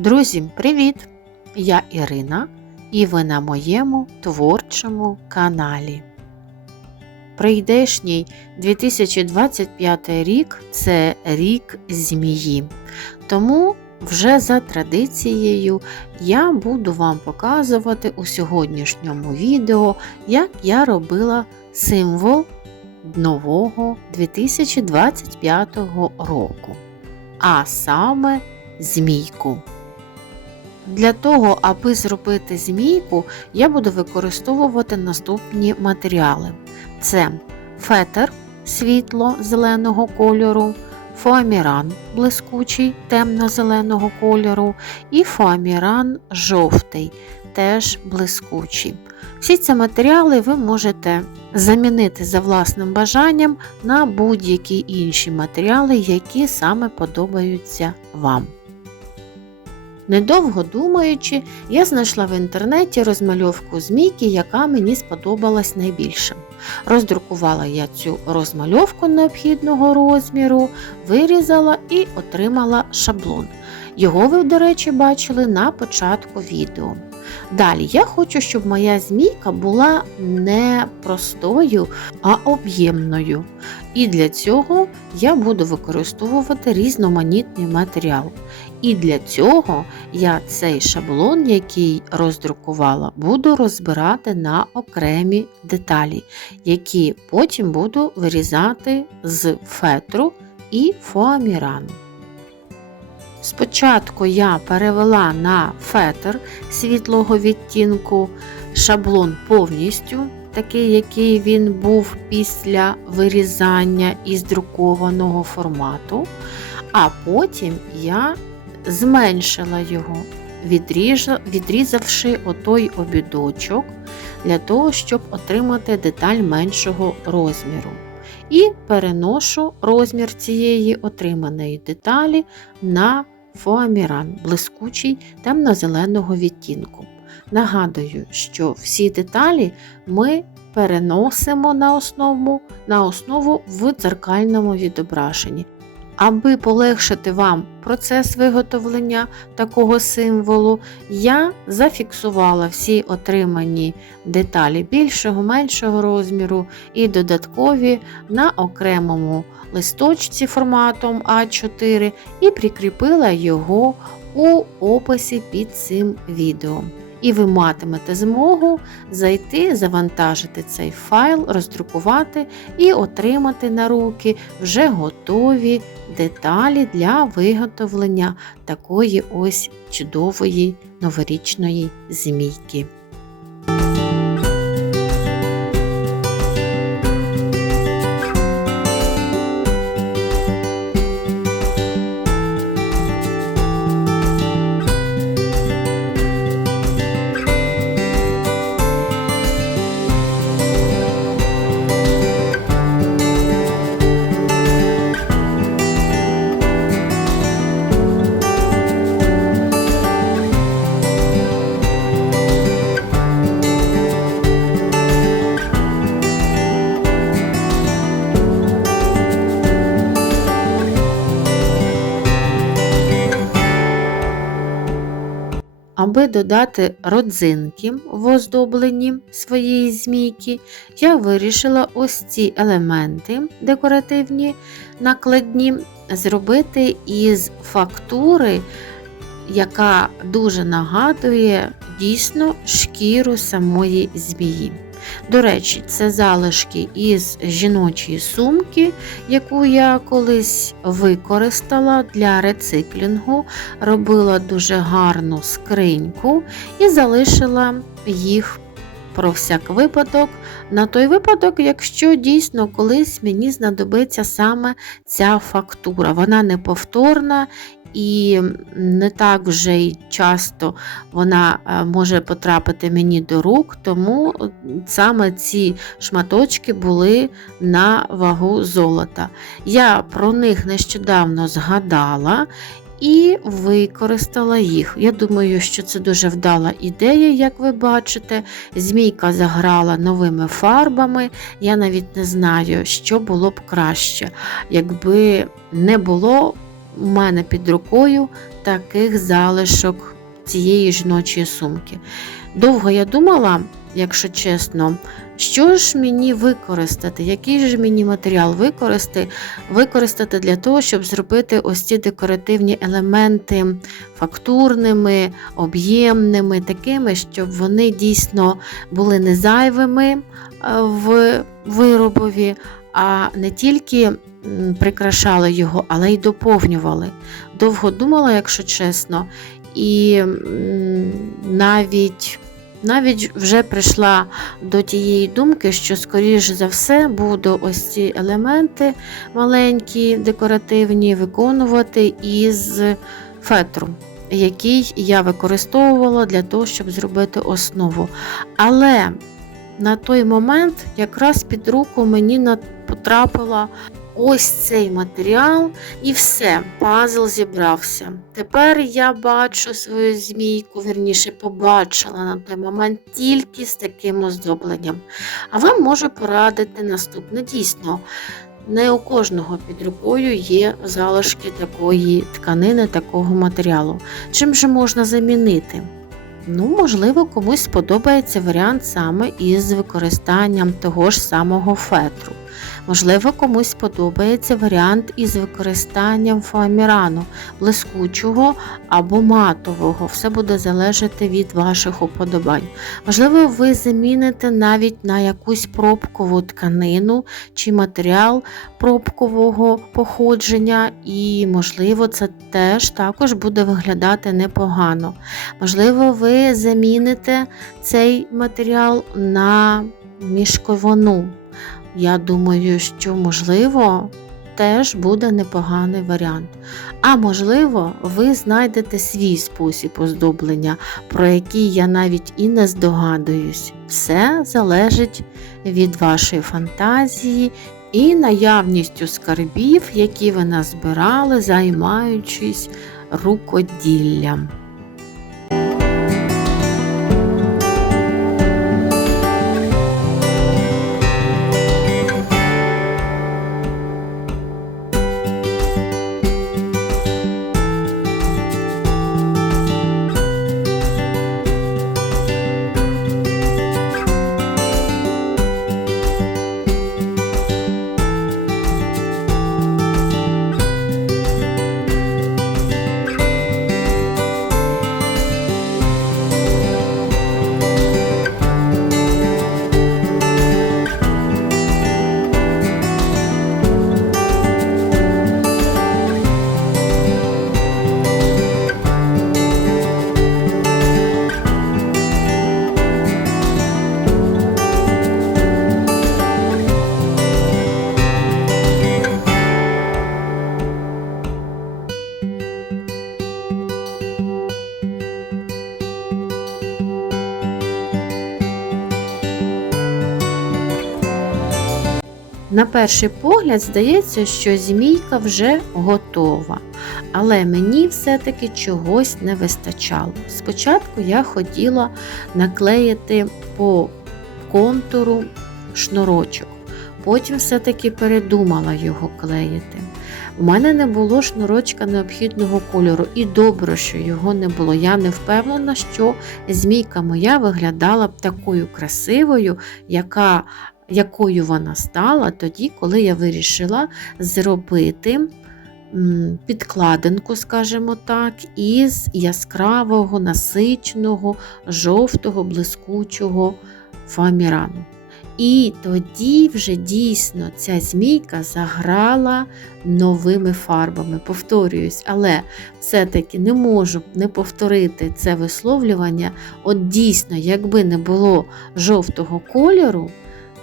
Друзі, привіт! Я Ірина і ви на моєму творчому каналі. Прийдешній 2025 рік це рік змії. Тому вже за традицією я буду вам показувати у сьогоднішньому відео, як я робила символ нового 2025 року, а саме змійку. Для того, аби зробити змійку, я буду використовувати наступні матеріали: це фетр світло-зеленого кольору, фоаміран блискучий темно-зеленого кольору і фоаміран жовтий, теж блискучий. Всі ці матеріали ви можете замінити за власним бажанням на будь-які інші матеріали, які саме подобаються вам. Недовго думаючи, я знайшла в інтернеті розмальовку змійки, яка мені сподобалась найбільше. Роздрукувала я цю розмальовку необхідного розміру, вирізала і отримала шаблон. Його ви, до речі, бачили на початку відео. Далі я хочу, щоб моя змійка була не простою, а об'ємною. І для цього я буду використовувати різноманітний матеріал. І для цього я цей шаблон, який роздрукувала, буду розбирати на окремі деталі, які потім буду вирізати з фетру і фоамірану. Спочатку я перевела на фетр світлого відтінку шаблон повністю, такий, який він був після вирізання із друкованого формату, а потім я зменшила його, відрізавши отой обідочок для того, щоб отримати деталь меншого розміру. І переношу розмір цієї отриманої деталі на фоаміран, блискучий темно-зеленого відтінку. Нагадую, що всі деталі ми переносимо на основу, на основу в дзеркальному відображенні. Аби полегшити вам процес виготовлення такого символу, я зафіксувала всі отримані деталі більшого, меншого розміру і додаткові на окремому листочці форматом А4 і прикріпила його у описі під цим відео. І ви матимете змогу зайти, завантажити цей файл, роздрукувати і отримати на руки вже готові деталі для виготовлення такої ось чудової новорічної змійки. Аби додати родзинки в оздобленні своєї змійки, я вирішила ось ці елементи декоративні накладні зробити із фактури, яка дуже нагадує дійсно шкіру самої змії. До речі, це залишки із жіночої сумки, яку я колись використала для рециклінгу, робила дуже гарну скриньку і залишила їх про всяк випадок, на той випадок, якщо дійсно колись мені знадобиться саме ця фактура. Вона неповторна і не так вже й часто вона е, може потрапити мені до рук, тому саме ці шматочки були на вагу золота. Я про них нещодавно згадала. І використала їх. Я думаю, що це дуже вдала ідея, як ви бачите. Змійка заграла новими фарбами. Я навіть не знаю, що було б краще, якби не було у мене під рукою таких залишок цієї жіночої сумки. Довго я думала, якщо чесно, що ж мені використати, який ж мені матеріал використати, використати для того, щоб зробити ось ці декоративні елементи фактурними, об'ємними, такими, щоб вони дійсно були не зайвими е, в виробові, а не тільки прикрашали його, але й доповнювали. Довго думала, якщо чесно, і навіть. Навіть вже прийшла до тієї думки, що, скоріш за все, буду ось ці елементи маленькі, декоративні, виконувати із фетру, який я використовувала для того, щоб зробити основу. Але на той момент якраз під руку мені на- потрапила ось цей матеріал, і все, пазл зібрався. Тепер я бачу свою змійку, вірніше, побачила на той момент тільки з таким оздобленням. А вам можу порадити наступне. Дійсно, не у кожного під рукою є залишки такої тканини, такого матеріалу. Чим же можна замінити? Ну, можливо, комусь сподобається варіант саме із використанням того ж самого фетру. Можливо, комусь сподобається варіант із використанням фоамірану, блискучого або матового. Все буде залежати від ваших уподобань. Можливо, ви заміните навіть на якусь пробкову тканину чи матеріал пробкового походження, і, можливо, це теж також буде виглядати непогано. Можливо, ви заміните цей матеріал на мішковину. Я думаю, що можливо теж буде непоганий варіант. А можливо, ви знайдете свій спосіб оздоблення, про який я навіть і не здогадуюсь. Все залежить від вашої фантазії і наявністю скарбів, які ви назбирали, займаючись рукоділлям. На перший погляд здається, що змійка вже готова, але мені все-таки чогось не вистачало. Спочатку я хотіла наклеїти по контуру шнурочок, потім все-таки передумала його клеїти. У мене не було шнурочка необхідного кольору, і добре, що його не було. Я не впевнена, що змійка моя виглядала б такою красивою, яка якою вона стала тоді, коли я вирішила зробити підкладинку, скажімо так, із яскравого, насиченого, жовтого, блискучого фоамірану. І тоді вже дійсно ця змійка заграла новими фарбами. Повторююсь, але все-таки не можу не повторити це висловлювання. От дійсно, якби не було жовтого кольору,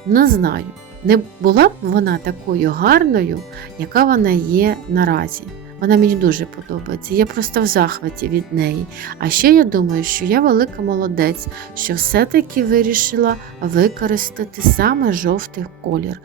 не знаю, не була б вона такою гарною, яка вона є наразі. Вона мені дуже подобається. Я просто в захваті від неї. А ще я думаю, що я велика молодець, що все-таки вирішила використати саме жовтий колір.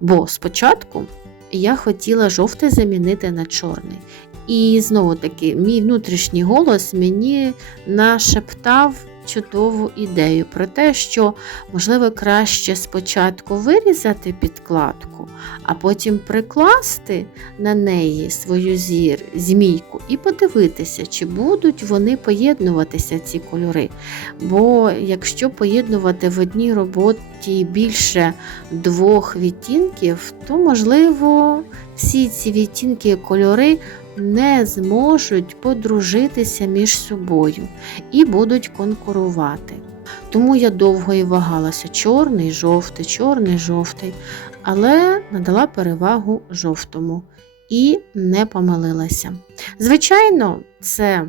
Бо спочатку я хотіла жовтий замінити на чорний. І знову таки, мій внутрішній голос мені нашептав, чудову ідею про те, що, можливо, краще спочатку вирізати підкладку, а потім прикласти на неї свою зір, змійку і подивитися, чи будуть вони поєднуватися, ці кольори. Бо якщо поєднувати в одній роботі більше двох відтінків, то, можливо, всі ці відтінки і кольори не зможуть подружитися між собою і будуть конкурувати. Тому я довго і вагалася чорний, жовтий, чорний, жовтий, але надала перевагу жовтому і не помилилася. Звичайно, це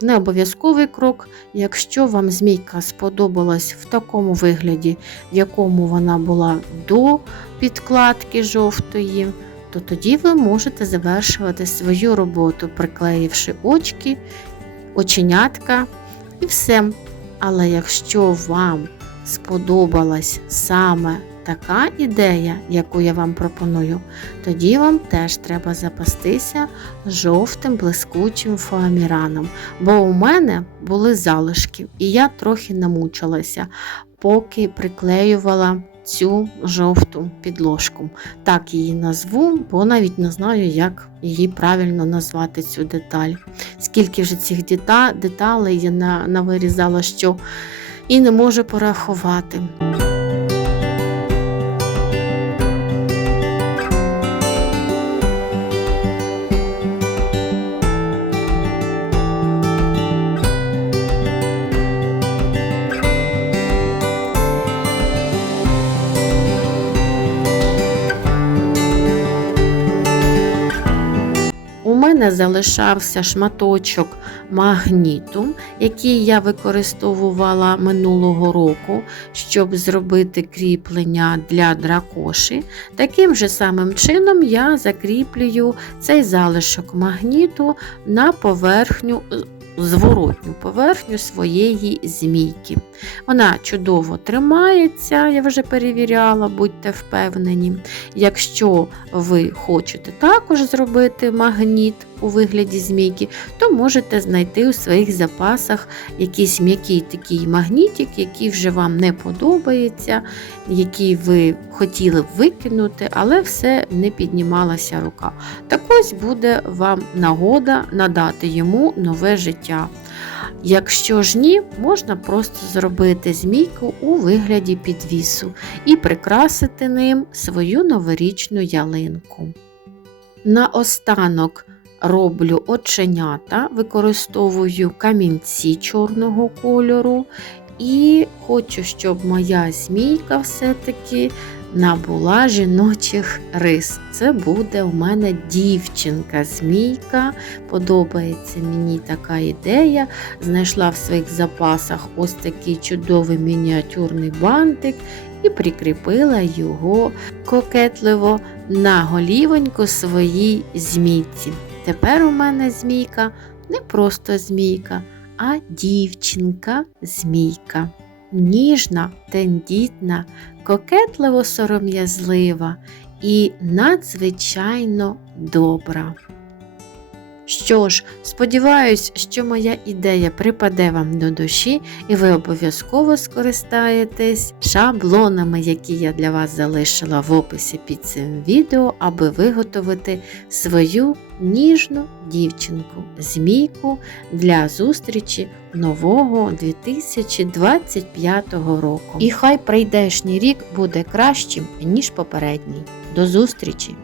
не обов'язковий крок. Якщо вам змійка сподобалась в такому вигляді, в якому вона була до підкладки жовтої, то тоді ви можете завершувати свою роботу, приклеївши очки, оченятка і все. Але якщо вам сподобалась саме така ідея, яку я вам пропоную, тоді вам теж треба запастися жовтим блискучим фоаміраном. Бо у мене були залишки, і я трохи намучилася, поки приклеювала цю жовту підложку. Так її назву, бо навіть не знаю, як її правильно назвати цю деталь. Скільки вже цих деталей я на- навирізала, що і не можу порахувати. Мене залишався шматочок магніту, який я використовувала минулого року, щоб зробити кріплення для дракоші. Таким же самим чином я закріплюю цей залишок магніту на поверхню. Зворотню поверхню своєї змійки. Вона чудово тримається, я вже перевіряла, будьте впевнені. Якщо ви хочете також зробити магніт у вигляді змійки, то можете знайти у своїх запасах якийсь м'який такий магнітик, який вже вам не подобається, який ви хотіли б викинути, але все не піднімалася рука. Так ось буде вам нагода надати йому нове життя. Якщо ж ні, можна просто зробити змійку у вигляді підвісу і прикрасити ним свою новорічну ялинку. Наостанок роблю оченята, використовую камінці чорного кольору. І хочу, щоб моя змійка все-таки набула жіночих рис. Це буде у мене дівчинка-змійка. Подобається мені така ідея. Знайшла в своїх запасах ось такий чудовий мініатюрний бантик і прикріпила його кокетливо на голівоньку своїй змійці. Тепер у мене змійка не просто змійка, а дівчинка-змійка. Ніжна, тендітна, кокетливо сором'язлива і надзвичайно добра. Що ж, сподіваюсь, що моя ідея припаде вам до душі, і ви обов'язково скористаєтесь шаблонами, які я для вас залишила в описі під цим відео, аби виготовити свою ніжну дівчинку, змійку для зустрічі нового 2025 року. І хай прийдешній рік буде кращим, ніж попередній. До зустрічі!